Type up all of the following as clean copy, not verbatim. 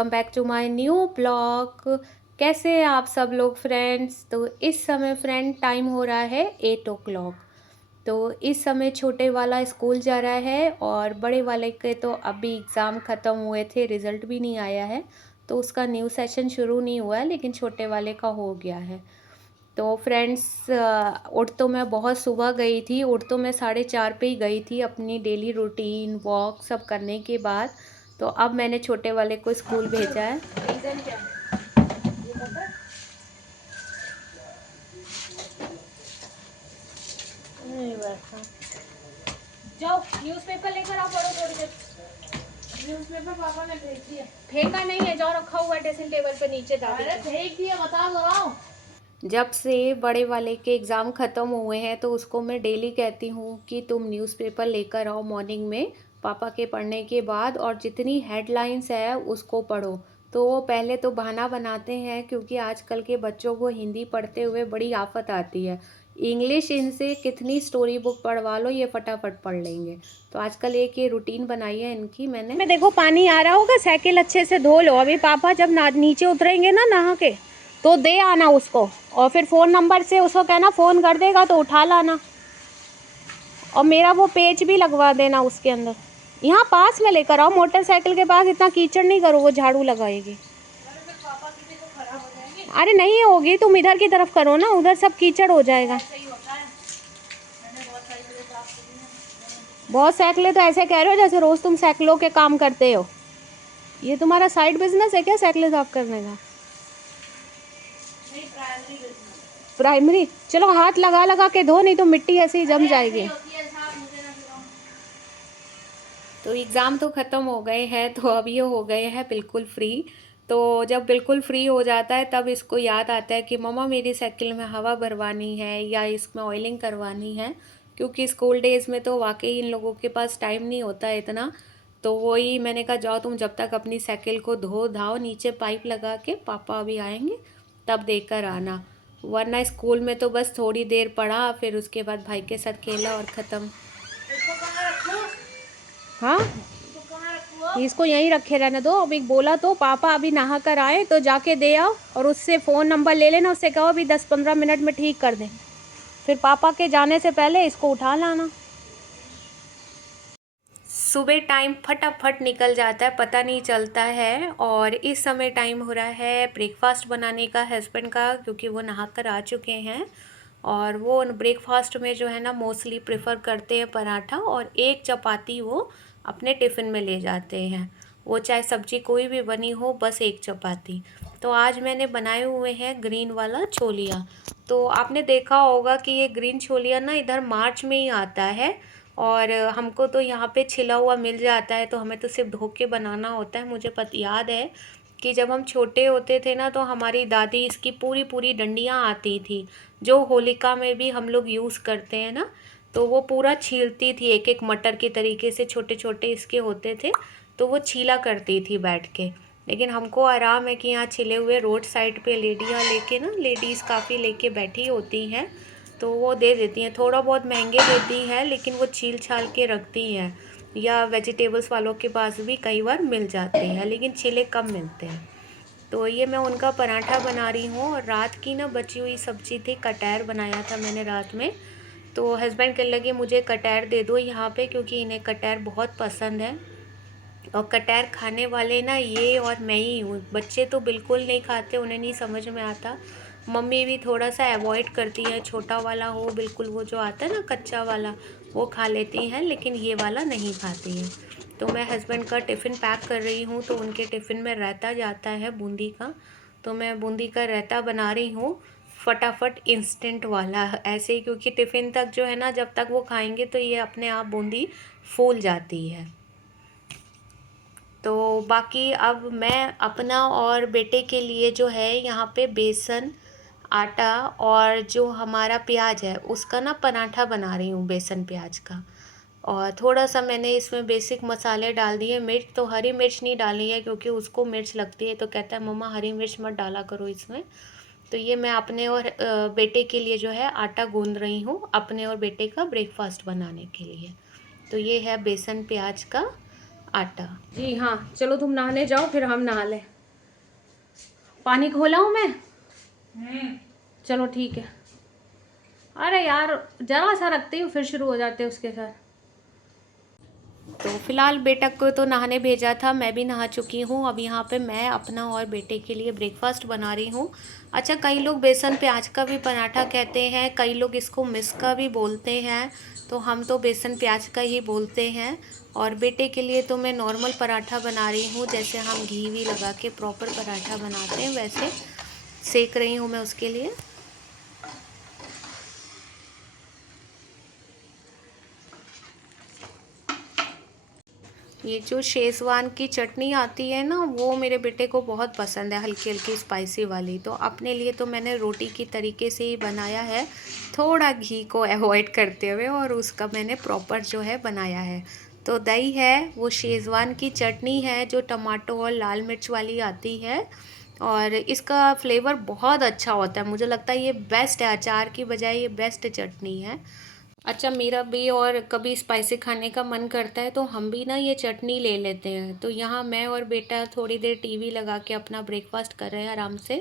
Welcome back to my new blog. कैसे हैं आप सब लोग फ्रेंड्स। तो इस समय फ्रेंड टाइम हो रहा है 8 o'clock। तो इस समय छोटे वाला स्कूल जा रहा है और बड़े वाले के तो अभी एग्ज़ाम ख़त्म हुए थे, रिज़ल्ट भी नहीं आया है, तो उसका न्यू सेशन शुरू नहीं हुआ है, लेकिन छोटे वाले का हो गया है। तो फ्रेंड्स उठ तो मैं बहुत सुबह गई थी, उठ तो मैं 4:30 पे ही गई थी अपनी डेली रूटीन वॉक सब करने के बाद। तो अब मैंने छोटे वाले को स्कूल भेजा है। रीज़न क्या है ये पता है? नहीं वैसा जाओ न्यूज़पेपर लेकर आओ, पढ़ो थोड़ी देर। न्यूज़पेपर पापा ने फेंक दिया। फेंका नहीं है, जाओ रखा हुआ है ड्रेसिंग टेबल पे नीचे। अरे फेंक दिया, बता दो रहा हूँ। जब से बड़े वाले के एग्ज़ाम ख़त्म हुए हैं तो उसको मैं डेली कहती हूँ कि तुम न्यूज़पेपर लेकर आओ मॉर्निंग में पापा के पढ़ने के बाद, और जितनी हेडलाइंस है उसको पढ़ो। तो वो पहले तो बहाना बनाते हैं क्योंकि आजकल के बच्चों को हिंदी पढ़ते हुए बड़ी आफत आती है। इंग्लिश इनसे कितनी स्टोरी बुक पढ़वा लो ये फटाफट पढ़ लेंगे। तो आजकल एक ये रूटीन बनाई है इनकी मैंने। मैं देखो पानी आ रहा होगा, साइकिल अच्छे से धो लो। अभी पापा जब नीचे उतरेंगे ना नहा के तो दे आना उसको, और फिर फ़ोन नंबर से उसको कहना फ़ोन कर देगा तो उठा लाना। और मेरा वो पेज भी लगवा देना उसके अंदर। यहाँ पास में लेकर आओ, मोटरसाइकिल के पास इतना कीचड़ नहीं करो, वो झाड़ू लगाएगी। अरे नहीं होगी, तुम इधर की तरफ करो ना, उधर सब कीचड़ हो जाएगा। बहुत साइकिलें तो ऐसे कह रहे हो जैसे रोज़ तुम साइकिलों के काम करते हो। ये तुम्हारा साइड बिजनेस है क्या साइकिलें साफ करने का? प्राइमरी। चलो हाथ लगा लगा के धो, नहीं तो मिट्टी ऐसे ही जम जाएगी। तो एग्ज़ाम तो ख़त्म हो गए हैं, तो अब ये हो गए हैं बिल्कुल फ्री। तो जब बिल्कुल फ्री हो जाता है तब इसको याद आता है कि मम्मा मेरी साइकिल में हवा भरवानी है या इसमें ऑयलिंग करवानी है, क्योंकि स्कूल डेज़ में तो वाकई इन लोगों के पास टाइम नहीं होता है इतना। तो वही मैंने कहा जाओ तुम जब तक अपनी साइकिल को धो धाओ, नीचे पाइप लगा के पापा अभी आएंगे तब देकर आना। वरना स्कूल में तो बस थोड़ी देर पढ़ा, फिर उसके बाद भाई के साथ खेला और ख़त्म। हाँ इसको यहीं रखे रहने दो। अभी बोला तो पापा अभी नहा कर आए तो जाके दे आओ, और उससे फ़ोन नंबर ले लेना, उससे कहो अभी 10-15 मिनट में ठीक कर दें। फिर पापा के जाने से पहले इसको उठा लाना। सुबह टाइम फटाफट निकल जाता है, पता नहीं चलता है। और इस समय टाइम हो रहा है ब्रेकफास्ट बनाने का हस्बैंड का, क्योंकि वो नहा कर आ चुके हैं। और वो ब्रेकफास्ट में जो है ना मोस्टली प्रेफर करते हैं पराठा, और एक चपाती वो अपने टिफ़िन में ले जाते हैं। वो चाहे सब्जी कोई भी बनी हो, बस एक चपाती। तो आज मैंने बनाए हुए हैं ग्रीन वाला छोलिया। तो आपने देखा होगा कि ये ग्रीन छोलिया ना इधर मार्च में ही आता है, और हमको तो यहाँ पे छिला हुआ मिल जाता है, तो हमें तो सिर्फ धो के बनाना होता है। मुझे याद है कि जब हम छोटे होते थे ना तो हमारी दादी इसकी पूरी पूरी डंडियाँ आती थी, जो होलिका में भी हम लोग यूज़ करते हैं ना, तो वो पूरा छीलती थी। एक एक मटर के तरीके से छोटे छोटे इसके होते थे, तो वो छीला करती थी बैठ के। लेकिन हमको आराम है कि यहाँ छिले हुए रोड साइड पे लेडियाँ लेके ना, लेडीज़ काफ़ी लेके बैठी होती हैं, तो वो दे देती हैं। थोड़ा बहुत महंगे देती हैं लेकिन वो छील छाल के रखती हैं। या वेजिटेबल्स वालों के पास भी कई बार मिल जाते हैं, लेकिन छिले कम मिलते हैं। तो ये मैं उनका पराठा बना रही हूँ। और रात की ना बची हुई सब्ज़ी थी, कटहर बनाया था मैंने रात में। तो हस्बैंड कहने लगे मुझे कटहर दे दो यहाँ पे, क्योंकि इन्हें कटहर बहुत पसंद है। और कटहर खाने वाले ना ये और मैं ही हूँ। बच्चे तो बिल्कुल नहीं खाते, उन्हें नहीं समझ में आता। मम्मी भी थोड़ा सा अवॉइड करती हैं, छोटा वाला हो बिल्कुल, वो जो आता है ना कच्चा वाला, वो खा लेती हैं, लेकिन ये वाला नहीं खाती हैं। तो मैं हस्बैंड का टिफ़िन पैक कर रही हूँ, तो उनके टिफ़िन में रायता जाता है बूंदी का, तो मैं बूंदी का रायता बना रही हूँ फटाफट इंस्टेंट वाला ऐसे ही, क्योंकि टिफ़िन तक जो है ना जब तक वो खाएंगे तो ये अपने आप बूंदी फूल जाती है। तो बाकी अब मैं अपना और बेटे के लिए जो है यहाँ पे बेसन, आटा और जो हमारा प्याज है उसका ना पराठा बना रही हूँ, बेसन प्याज का। और थोड़ा सा मैंने इसमें बेसिक मसाले डाल दिए। मिर्च तो हरी मिर्च नहीं डाली है क्योंकि उसको मिर्च लगती है, तो कहता है मम्मा हरी मिर्च मत डाला करो इसमें। तो ये मैं अपने और बेटे के लिए जो है आटा गूंद रही हूँ, अपने और बेटे का ब्रेकफास्ट बनाने के लिए। तो ये है बेसन प्याज का आटा। जी हाँ, चलो तुम नहाने जाओ फिर हम नहा लें। पानी खोला हूँ मैं? चलो ठीक है। अरे यार जरा सा रखती हूँ फिर शुरू हो जाते हैं उसके साथ। तो फिलहाल बेटा को तो नहाने भेजा था, मैं भी नहा चुकी हूँ। अब यहाँ पे मैं अपना और बेटे के लिए ब्रेकफास्ट बना रही हूँ। अच्छा, कई लोग बेसन प्याज का भी पराठा कहते हैं, कई लोग इसको मिस का भी बोलते हैं, तो हम तो बेसन प्याज का ही बोलते हैं। और बेटे के लिए तो मैं नॉर्मल पराठा बना रही हूँ, जैसे हम घी वी लगा के प्रॉपर पराठा बनाते हैं वैसे सेक रही हूँ मैं उसके लिए। ये जो शेज़वान की चटनी आती है ना, वो मेरे बेटे को बहुत पसंद है, हल्की हल्की स्पाइसी वाली। तो अपने लिए तो मैंने रोटी की तरीके से ही बनाया है, थोड़ा घी को अवॉइड करते हुए, और उसका मैंने प्रॉपर जो है बनाया है। तो दही है, वो शेज़वान की चटनी है जो टमाटो और लाल मिर्च वाली आती है, और इसका फ्लेवर बहुत अच्छा होता है। मुझे लगता है ये बेस्ट है, अचार की बजाय ये बेस्ट चटनी है। अच्छा, मेरा भी और कभी स्पाइसी खाने का मन करता है तो हम भी ना ये चटनी ले लेते हैं। तो यहाँ मैं और बेटा थोड़ी देर टीवी लगा के अपना ब्रेकफास्ट कर रहे हैं आराम से।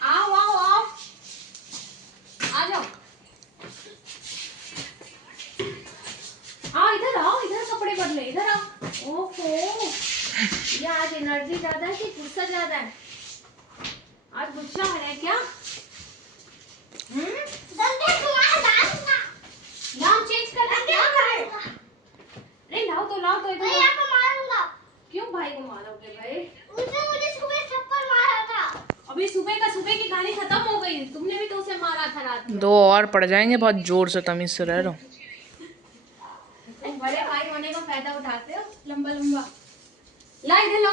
आओ आओ आओ, आ जाओ, आओ इधर आओ, इधर कपड़े बदले, इधर आओ। ओहो, ये आज एनर्जी ज्यादा है कि गुस्सा ज्यादा है? आज गुस्सा है क्या? नाम चेंज करना क्या करे? अरे लाओ तो इधर। मारूंगा। क्यों भाई को मारोगे भाई? उसने मुझे सुबह थप्पड़ मारा था। अभी सुबह की कहानी खत्म हो गई, तुमने भी तो उसे मारा था रात में। 2 और पड़ जाएंगे, बहुत जोर से तमीज से रह रहा हूँ। तुम बड़े भाई होने का फायदा उठाते हो, लंबा लंबा। ला इधर ला,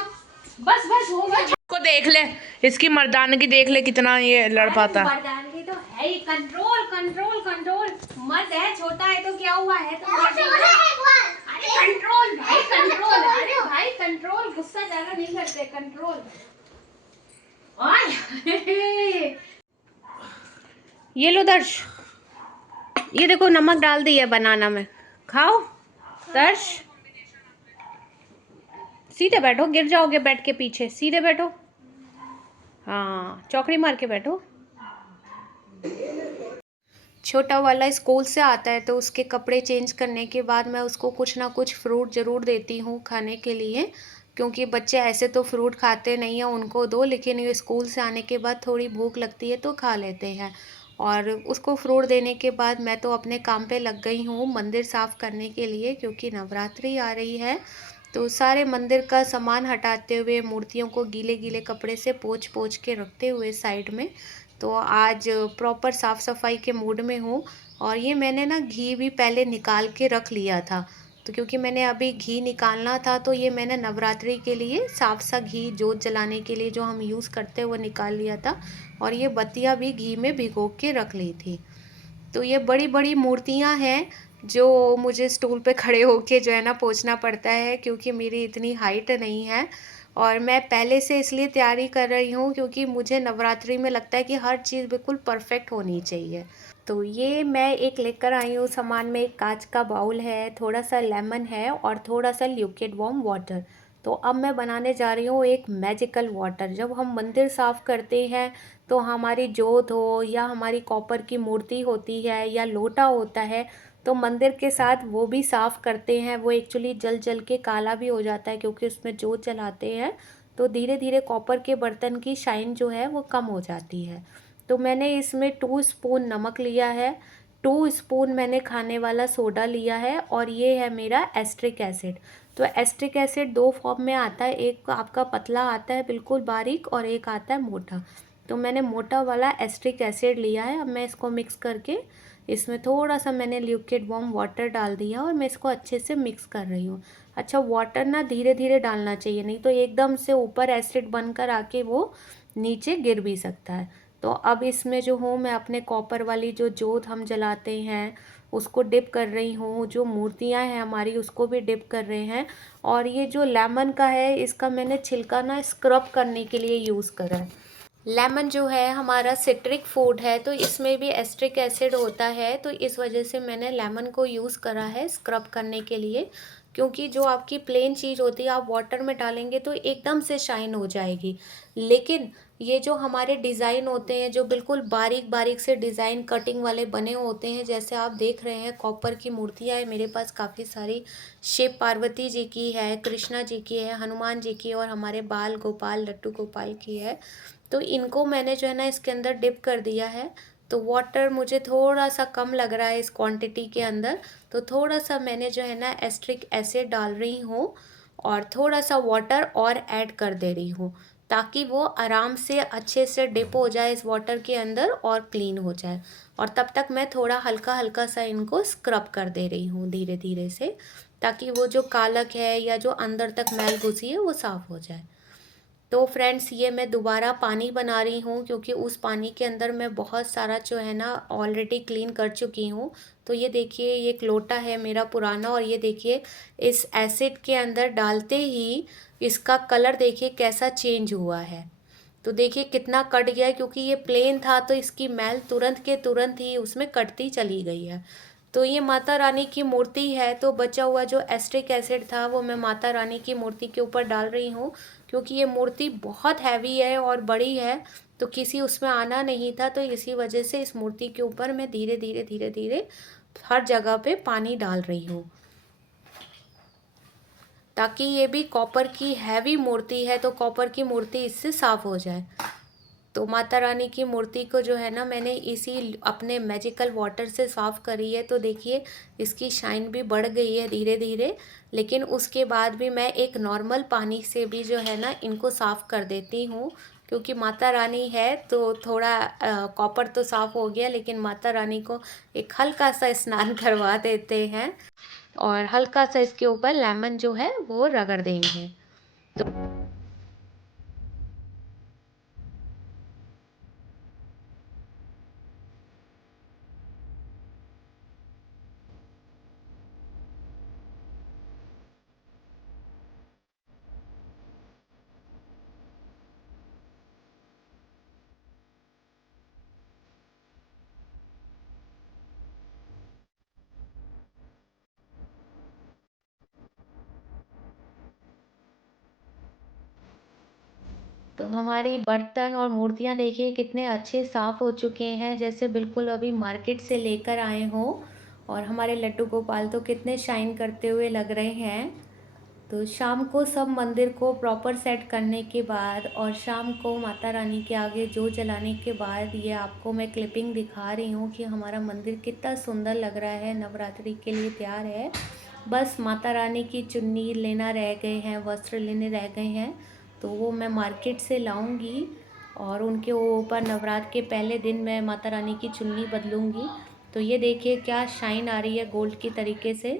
बस बस हो गया। को देख ले, इसकी मर्दानगी देख ले, कितना ये लड़ पाता है। मर्दानगी तो है ही, कंट्रोल कंट्रोल कंट्रोल। मर्द है, छोटा है तो क्या हुआ है? तो अरे कंट्रोल भाई कंट्रोल, अरे भाई कंट्रोल, गुस्सा ज्यादा नहीं करते, कंट्रोल। ये लो दर्श, ये देखो नमक डाल दिया बनाना में, खाओ दर्श। सीधे बैठो, गिर जाओगे बैठ के पीछे, सीधे बैठो। हाँ, चौकड़ी मार के बैठो। छोटा वाला स्कूल से आता है तो उसके कपड़े चेंज करने के बाद मैं उसको कुछ ना कुछ फ्रूट ज़रूर देती हूँ खाने के लिए, क्योंकि बच्चे ऐसे तो फ्रूट खाते नहीं हैं, उनको दो, लेकिन ये स्कूल से आने के बाद थोड़ी भूख लगती है तो खा लेते हैं। और उसको फ्रूट देने के बाद मैं तो अपने काम पे लग गई हूँ मंदिर साफ़ करने के लिए, क्योंकि नवरात्रि आ रही है। तो सारे मंदिर का सामान हटाते हुए, मूर्तियों को गीले गीले कपड़े से पोंछ पोंछ के रखते हुए साइड में, तो आज प्रॉपर साफ़ सफाई के मूड में हूँ। और ये मैंने ना घी भी पहले निकाल के रख लिया था, तो क्योंकि मैंने अभी घी निकालना था तो ये मैंने नवरात्रि के लिए साफ सा घी जोत जलाने के लिए जो हम यूज़ करते हैं वो निकाल लिया था, और ये बत्तियाँ भी घी में भिगो के रख ली थी। तो ये बड़ी बड़ी मूर्तियाँ हैं जो मुझे स्टूल पे खड़े होके जो है ना पोंछना पड़ता है, क्योंकि मेरी इतनी हाइट नहीं है। और मैं पहले से इसलिए तैयारी कर रही हूँ क्योंकि मुझे नवरात्रि में लगता है कि हर चीज़ बिल्कुल परफेक्ट होनी चाहिए। तो ये मैं एक लेकर आई हूँ सामान में, एक कांच का बाउल है, थोड़ा सा लेमन है और थोड़ा सा लिक्विड वार्म वाटर। तो अब मैं बनाने जा रही हूँ एक मैजिकल वाटर। जब हम मंदिर साफ़ करते हैं तो हमारी जोत हो या हमारी कॉपर की मूर्ति होती है या लोटा होता है, तो मंदिर के साथ वो भी साफ़ करते हैं। वो एक्चुअली जल जल के काला भी हो जाता है क्योंकि उसमें जोत जलाते हैं, तो धीरे धीरे कॉपर के बर्तन की शाइन जो है वो कम हो जाती है। तो मैंने इसमें 2 स्पून नमक लिया है, 2 स्पून मैंने खाने वाला सोडा लिया है, और ये है मेरा एस्ट्रिक एसिड। तो एस्ट्रिक एसिड 2 फॉर्म में आता है, एक आपका पतला आता है बिल्कुल बारीक, और एक आता है मोटा। तो मैंने मोटा वाला एस्ट्रिक एसिड लिया है। अब मैं इसको मिक्स करके इसमें थोड़ा सा मैंने लिक्विड वार्म वाटर डाल दिया और मैं इसको अच्छे से मिक्स कर रही हूँ। अच्छा, वाटर ना धीरे धीरे डालना चाहिए, नहीं तो एकदम से ऊपर एसिड बनकर आके वो नीचे गिर भी सकता है। तो अब इसमें जो हूँ मैं अपने कॉपर वाली जो जोत हम जलाते हैं उसको डिप कर रही हूँ, जो मूर्तियाँ हैं हमारी उसको भी डिप कर रहे हैं। और ये जो लेमन का है इसका मैंने छिलका ना स्क्रब करने के लिए यूज़ करा है। लेमन जो है हमारा सिट्रिक फूड है, तो इसमें भी एस्ट्रिक एसिड होता है, तो इस वजह से मैंने लेमन को यूज़ करा है स्क्रब करने के लिए। क्योंकि जो आपकी प्लेन चीज़ होती है आप वाटर में डालेंगे तो एकदम से शाइन हो जाएगी। लेकिन ये जो हमारे डिज़ाइन होते हैं, जो बिल्कुल बारीक बारीक से डिज़ाइन कटिंग वाले बने होते हैं, जैसे आप देख रहे हैं कॉपर की मूर्तियाँ है मेरे पास काफ़ी सारी। शिव पार्वती जी की है, कृष्णा जी की है, हनुमान जी की, और हमारे बाल गोपाल लड्डू गोपाल की है। तो इनको मैंने जो है ना इसके अंदर डिप कर दिया है। तो वाटर मुझे थोड़ा सा कम लग रहा है इस क्वांटिटी के अंदर, तो थोड़ा सा मैंने जो है ना एस्ट्रिक एसिड डाल रही हूँ और थोड़ा सा वाटर और ऐड कर दे रही हूँ, ताकि वो आराम से अच्छे से डिप हो जाए इस वाटर के अंदर और क्लीन हो जाए। और तब तक मैं थोड़ा हल्का हल्का सा इनको स्क्रब कर दे रही हूँ धीरे धीरे से, ताकि वो जो कालक है या जो अंदर तक मैल घुसी है वो साफ़ हो जाए। तो फ्रेंड्स ये मैं दोबारा पानी बना रही हूँ, क्योंकि उस पानी के अंदर मैं बहुत सारा जो है ना ऑलरेडी क्लीन कर चुकी हूँ। तो ये देखिए ये एक लोटा है मेरा पुराना, और ये देखिए इस एसिड के अंदर डालते ही इसका कलर देखिए कैसा चेंज हुआ है। तो देखिए कितना कट गया है, क्योंकि ये प्लेन था तो इसकी मैल तुरंत के तुरंत ही उसमें कटती चली गई है। तो ये माता रानी की मूर्ति है, तो बचा हुआ जो एस्ट्रिक एसिड था वो मैं माता रानी की मूर्ति के ऊपर डाल रही हूँ, क्योंकि ये मूर्ति बहुत हैवी है और बड़ी है, तो किसी उसमें आना नहीं था। तो इसी वजह से इस मूर्ति के ऊपर मैं धीरे धीरे धीरे धीरे हर जगह पे पानी डाल रही हूँ, ताकि ये भी कॉपर की हैवी मूर्ति है तो कॉपर की मूर्ति इससे साफ़ हो जाए। तो माता रानी की मूर्ति को जो है ना मैंने इसी अपने मैजिकल वाटर से साफ़ करी है। तो देखिए इसकी शाइन भी बढ़ गई है धीरे धीरे, लेकिन उसके बाद भी मैं एक नॉर्मल पानी से भी जो है ना इनको साफ़ कर देती हूँ, क्योंकि माता रानी है तो थोड़ा कॉपर तो साफ़ हो गया, लेकिन माता रानी को एक हल्का सा स्नान करवा देते हैं और हल्का सा इसके ऊपर लेमन जो है वो रगड़ देंगे। तो तो हमारी बर्तन और मूर्तियाँ देखिए कितने अच्छे साफ़ हो चुके हैं, जैसे बिल्कुल अभी मार्केट से लेकर आए हों। और हमारे लड्डू गोपाल तो कितने शाइन करते हुए लग रहे हैं। तो शाम को सब मंदिर को प्रॉपर सेट करने के बाद और शाम को माता रानी के आगे जोत जलाने के बाद ये आपको मैं क्लिपिंग दिखा रही हूँ कि हमारा मंदिर कितना सुंदर लग रहा है, नवरात्रि के लिए तैयार है। बस माता रानी की चुन्नी लेना रह गए हैं, वस्त्र लेने रह गए हैं, तो वो मैं मार्केट से लाऊंगी और उनके ऊपर नवरात्र के पहले दिन मैं माता रानी की चुन्नी बदलूंगी। तो ये देखिए क्या शाइन आ रही है गोल्ड की तरीके से।